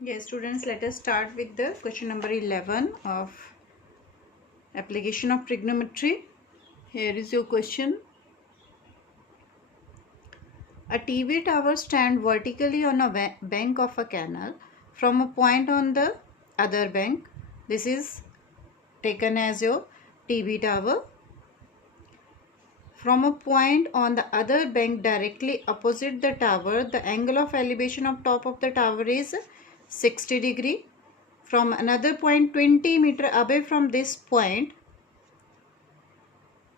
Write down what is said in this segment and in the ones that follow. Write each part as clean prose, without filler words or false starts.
Yes, students, let us start with the question number 11 of application of trigonometry. Here is your question. A TV tower stands vertically on a bank of a canal from a point on the other bank. This is taken as your TV tower. From a point on the other bank directly opposite the tower, the angle of elevation of top of the tower is 60 degree. From another point 20 meter away from this point,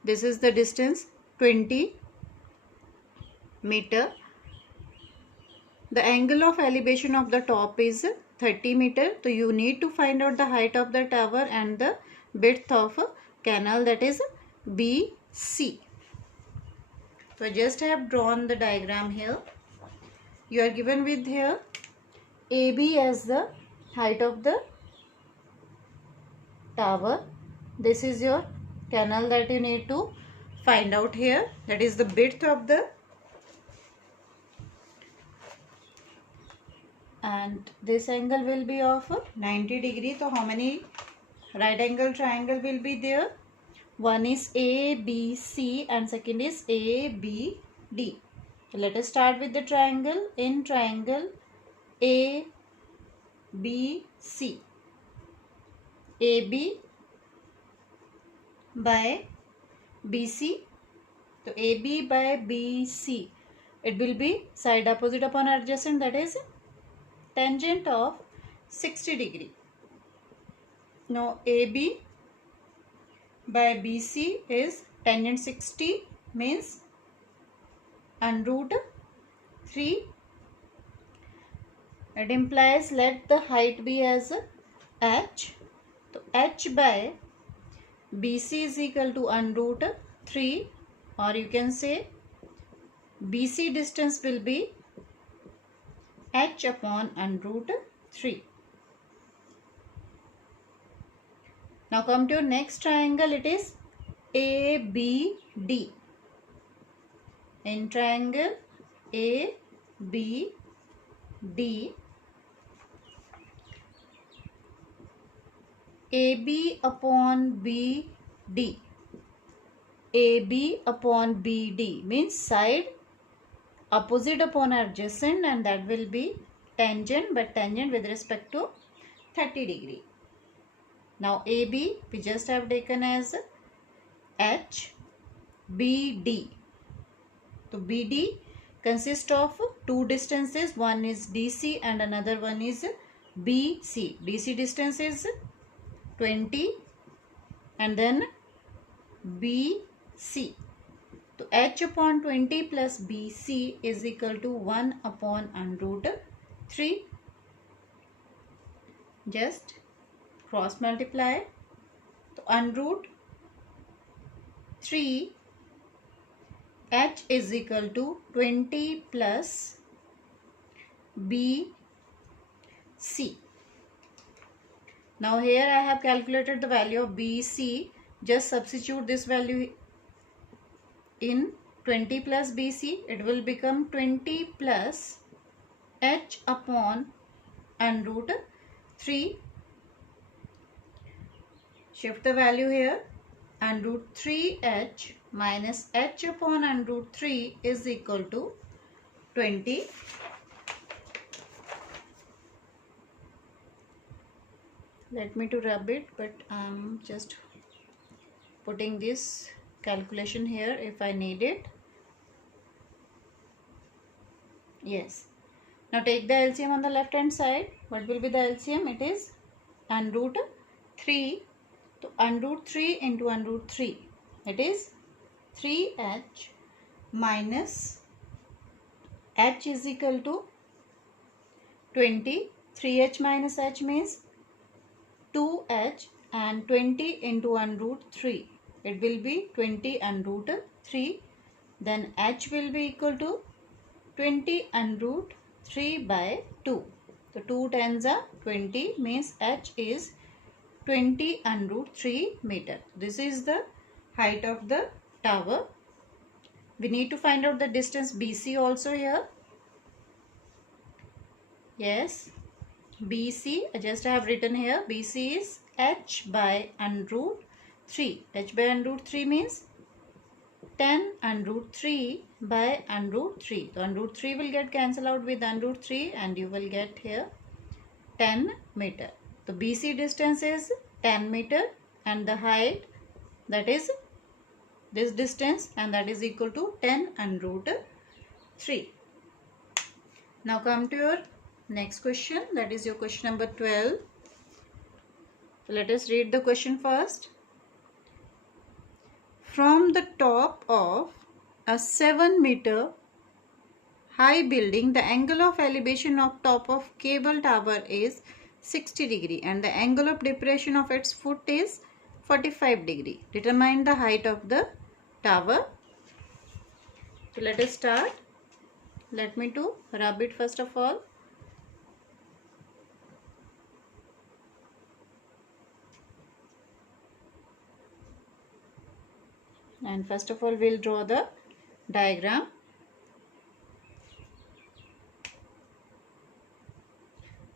this is the distance 20 meter. The angle of elevation of the top is 30 meter. So you need to find out the height of the tower and the width of a canal, that is BC. So I just have drawn the diagram here. You are given with here AB as the height of the tower. This is your canal that you need to find out here. That is the width of the, and this angle will be of 90 degree. So how many right angle triangle will be there? One is ABC and second is ABD. So let us start with the triangle. In triangle ABC, AB by BC. So AB by BC, it will be side opposite upon adjacent, that is tangent of 60 degree. Now AB by BC is tangent 60, means under root 3. It implies let the height be as h. So h by BC is equal to under root 3, or you can say BC distance will be h upon under root 3. Now come to your next triangle. It is ABD. In triangle ABD, AB upon BD. AB upon BD means side opposite upon adjacent, and that will be tangent, but tangent with respect to 30 degree. Now AB we just have taken as H. BD. So BD consists of two distances. One is DC and another one is BC. DC distance is 20 and then BC. So H upon 20 plus BC is equal to 1 upon under root 3. Just cross multiply. So under root 3 H is equal to 20 plus BC. Now here I have calculated the value of BC. Just substitute this value in 20 plus BC. It will become 20 plus H upon under root 3. Shift the value here. Under root 3H minus H upon under root 3 is equal to 20. Let me to rub it, but I'm just putting this calculation here if I need it. Yes. Now take the LCM on the left hand side. What will be the LCM? It is under root 3. So under root 3 into under root 3. It is 3H minus H is equal to 20. 3H minus H means 2H, and 20 into under root 3. It will be 20 under root 3. Then H will be equal to 20 under root 3 by 2. So 2 tens are 20, means H is 20 under root 3 meter. This is the height of the tower. We need to find out the distance BC also here. Yes. BC, just I have written here, BC is h by under root 3. H by under root 3 means 10 under root 3 by under root 3. So under root 3 will get cancelled out with under root 3 and you will get here 10 meter. So BC distance is 10 meter and the height, that is this distance, and that is equal to 10 under root 3. Now come to your next question, that is your question number 12. So let us read the question first. From the top of a 7 meter high building, the angle of elevation of top of cable tower is 60 degree and the angle of depression of its foot is 45 degree. Determine the height of the tower. So let us start. Let me to rub it first of all. And first of all we'll draw the diagram.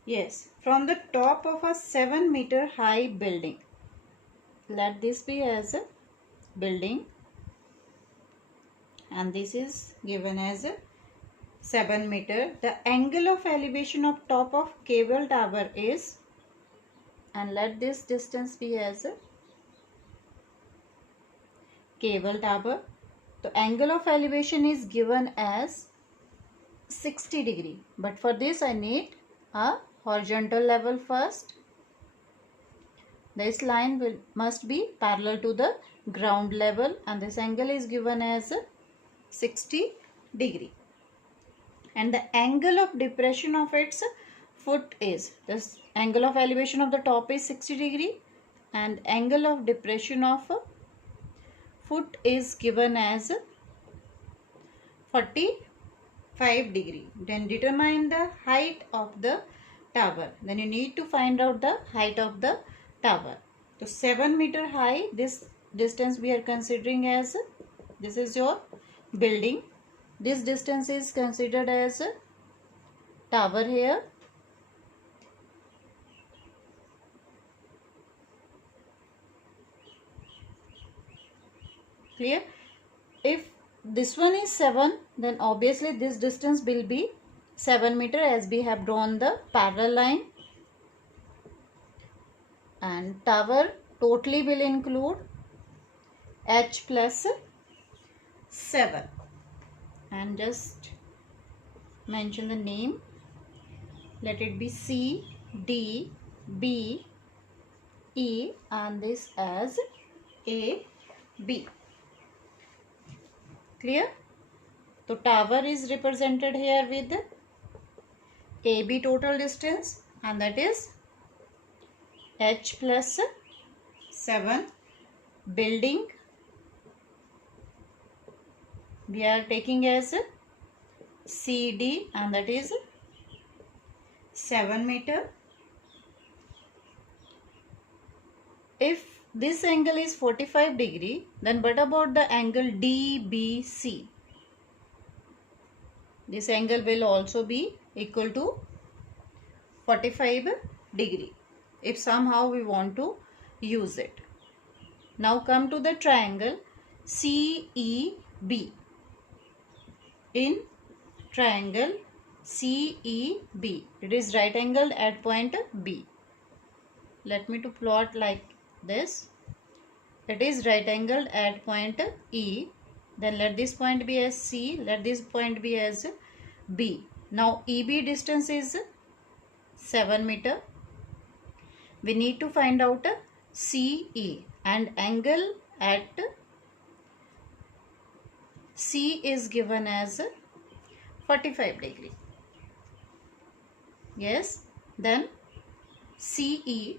Yes, from the top of a 7 meter high building. Let this be as a building and this is given as a 7 meter. The angle of elevation of top of cable tower is, and let this distance be as a cable tower. The angle of elevation is given as 60 degree, but for this I need a horizontal level first. This line must be parallel to the ground level and this angle is given as 60 degree. And the angle of depression of its foot is, this angle of elevation of the top is 60 degree and angle of depression of foot is given as 45 degree. Then determine the height of the tower. Then you need to find out the height of the tower. So 7 meter high, this distance we are considering as, this is your building. This distance is considered as a tower here. Clear? If this one is 7, then obviously this distance will be 7 meter as we have drawn the parallel line. And tower totally will include h plus 7. And just mention the name. Let it be C, D, B, E and this as A, B. Clear? So tower is represented here with AB total distance and that is h plus 7. Building we are taking as CD and that is 7 meter. If this angle is 45 degree, then what about the angle DBC? This angle will also be equal to 45 degree if somehow we want to use it. Now come to the triangle CEB. In triangle CEB, it is right angled at point B. Let me to plot like this. It is right angled at point E. Then let this point be as C. Let this point be as B. Now EB distance is 7 meter. We need to find out CE and angle at C is given as 45 degree. Yes, then CE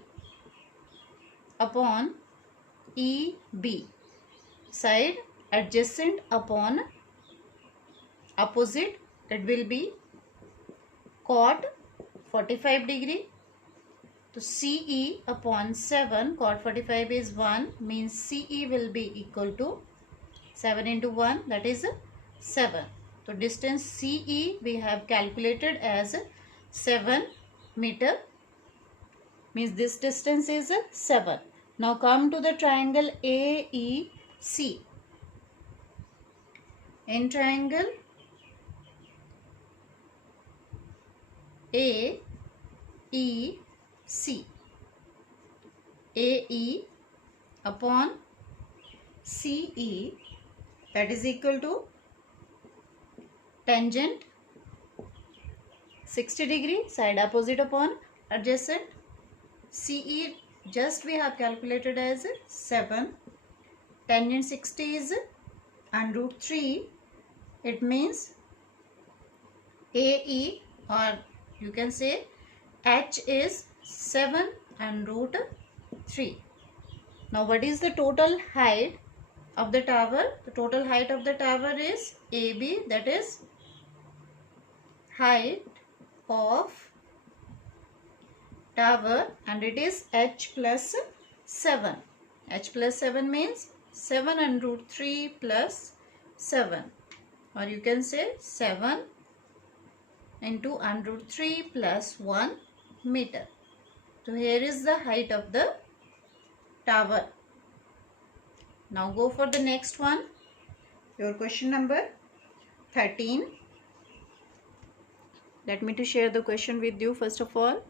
upon EB, side adjacent upon opposite, it will be cot 45 degree. So CE upon 7, cot 45 is 1, means CE will be equal to 7 into 1, that is 7. So distance CE we have calculated as 7 meter means this distance is 7. Now come to the triangle AEC. In triangle AEC, AE upon CE, that is equal to tangent 60 degree, side opposite upon adjacent. CE just we have calculated as 7. Tangent 60 is under root 3. It means AE, or you can say H, is 7 and root 3. Now what is the total height of the tower? The total height of the tower is AB, that is height of tower, and it is H plus 7. H plus 7 means 7 and root 3 plus 7, or you can say 7 into under root 3 plus 1 meter. So here is the height of the tower. Now go for the next one. Your question number 13. Let me to share the question with you first of all.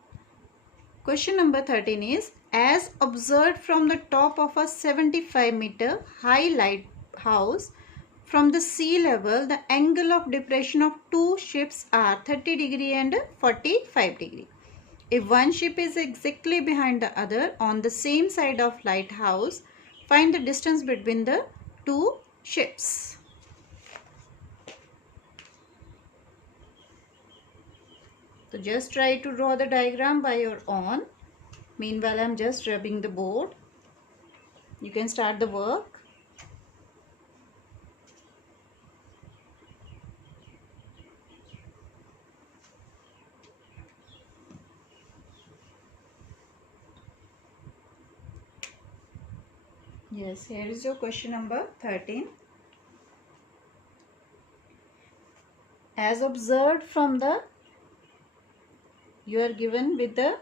Question number 13 is, as observed from the top of a 75 meter high lighthouse from the sea level, the angle of depression of two ships are 30 degree and 45 degree. If one ship is exactly behind the other on the same side of lighthouse, find the distance between the two ships. So just try to draw the diagram by your own. Meanwhile, I am just rubbing the board. You can start the work. Yes, here is your question number 13. As observed from the, you are given with the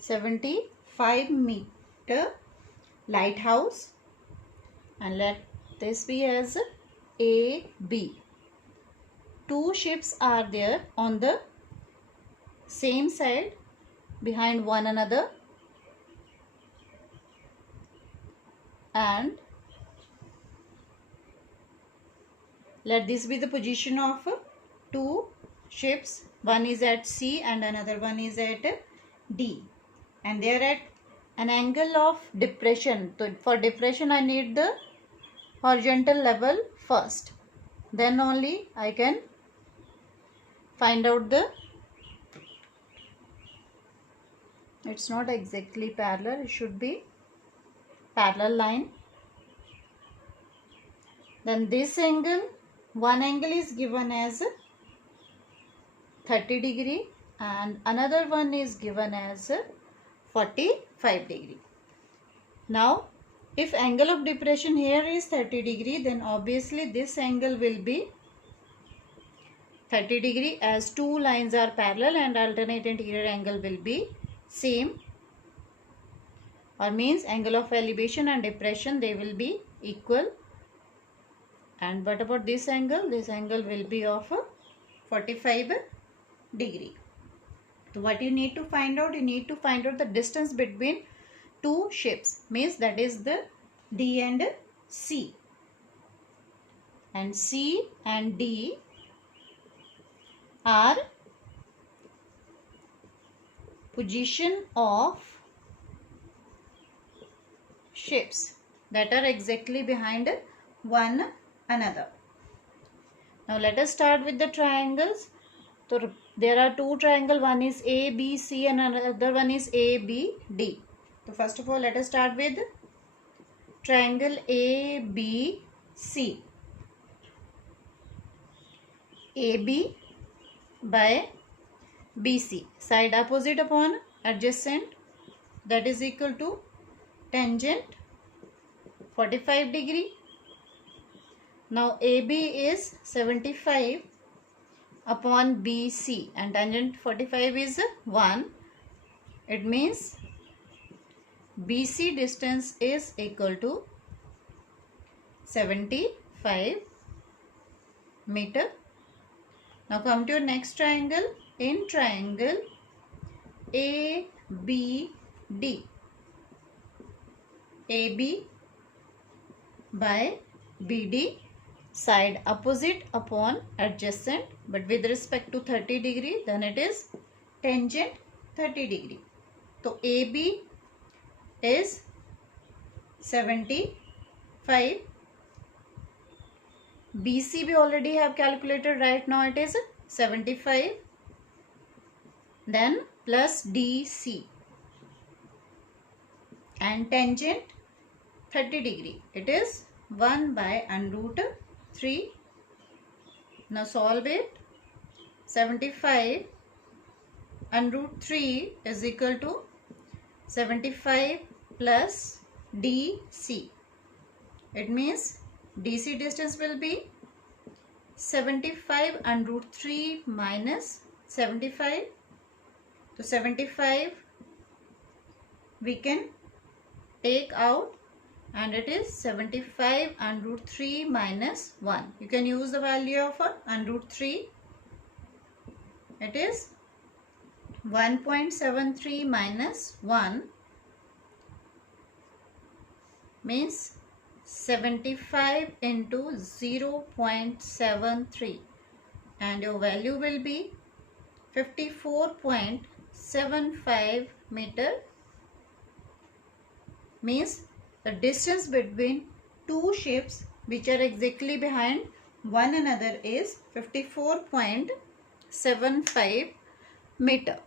(75-meter) lighthouse, and let this be as AB. Two ships are there on the same side behind one another, and let this be the position of two ships. One is at C and another one is at D, and they are at an angle of depression. So for depression I need the horizontal level first, then only I can find out the, it's not exactly parallel, it should be parallel line. Then this angle, one angle is given as 30 degree and another one is given as 45 degree. Now if angle of depression here is 30 degree, then obviously this angle will be 30 degree, as two lines are parallel and alternate interior angle will be same, or means angle of elevation and depression, they will be equal. And what about this angle? This angle will be of 45 degree. So what you need to find out? You need to find out the distance between two ships, means that is the D and C. And C and D are position of ships that are exactly behind one another. Now let us start with the triangles. So there are two triangles, one is ABC and another one is ABD. So first of all let us start with triangle ABC. AB by BC, side opposite upon adjacent, that is equal to tangent 45 degree. Now AB is 75 upon BC and tangent 45 is 1. It means BC distance is equal to 75 meter. Now come to your next triangle. In triangle ABD, AB by BD, side opposite upon adjacent, but with respect to 30 degree, then it is tangent 30 degree. So AB is 75. BC we already have calculated, right now it is 75. Then plus DC and tangent 30 degree. It is 1 by under root 3. Now solve it. 75 under root 3 is equal to 75 plus DC. It means DC distance will be 75 under root 3 minus 75. So 75 we can take out and it is 75 under root 3 minus 1. You can use the value of under root 3. It is 1.73 minus 1 means 75 into 0.73 and your value will be 54.75 meter. Means the distance between two ships which are exactly behind one another is 54.75 meter.